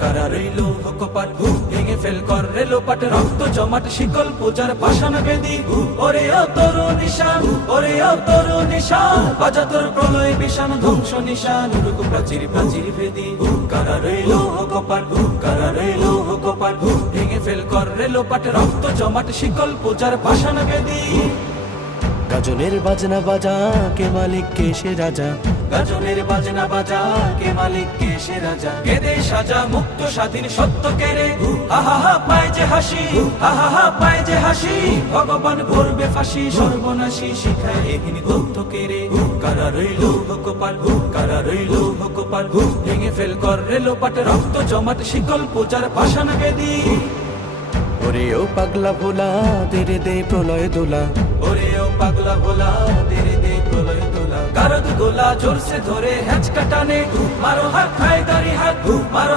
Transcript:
কারা রইল কপাট ভেঙে ফেল কর রেলোপাট রক্ত জমাট শিকল পূজার পাষাণ বেদি ওরে ও তরু নিশান ওরে ও তরু নিশান বাজা তোর প্রলয় বিশান ধ্বংস নিশান রুকু প্রাচীর প্রাচীর ভেদি কারা রইল কপাট কারা রইল কপাট ভেঙে ফেল কর রেলোপাট রক্ত জমাট শিকল পূজার পাষাণ বেদি গাজনের বাজনা বাজা কে মালিক কে সে রাজা গাজনের বাজনা বাজা কে মালিক কে সে রাজা কেদে সাজা মুক্ত স্বাধীন সত্য কেরে হা হা হা পায় যে হাসি হা হা হা পায় যে হাসি ভগবান ভরবে ফাঁসি সর্বনাশী শিখায় এহিনী তথ্য কেরে কারা রইল কপাট কারা রইল কপাট ভেঙে ফেল কর রেলোপাট রক্ত জমাট শিকল পূজার পাষাণ বেদি ওরে ও পাগলা ভোলা তেরে দে প্রলয় দোলা ওরে ও পাগলা ভোলা তেরে দে প্রলয় দোলা কারদ গোলা জোর সে ধরে হ্যাঁচকা টানে মারো হাত খায় দাড়ি হাত মারো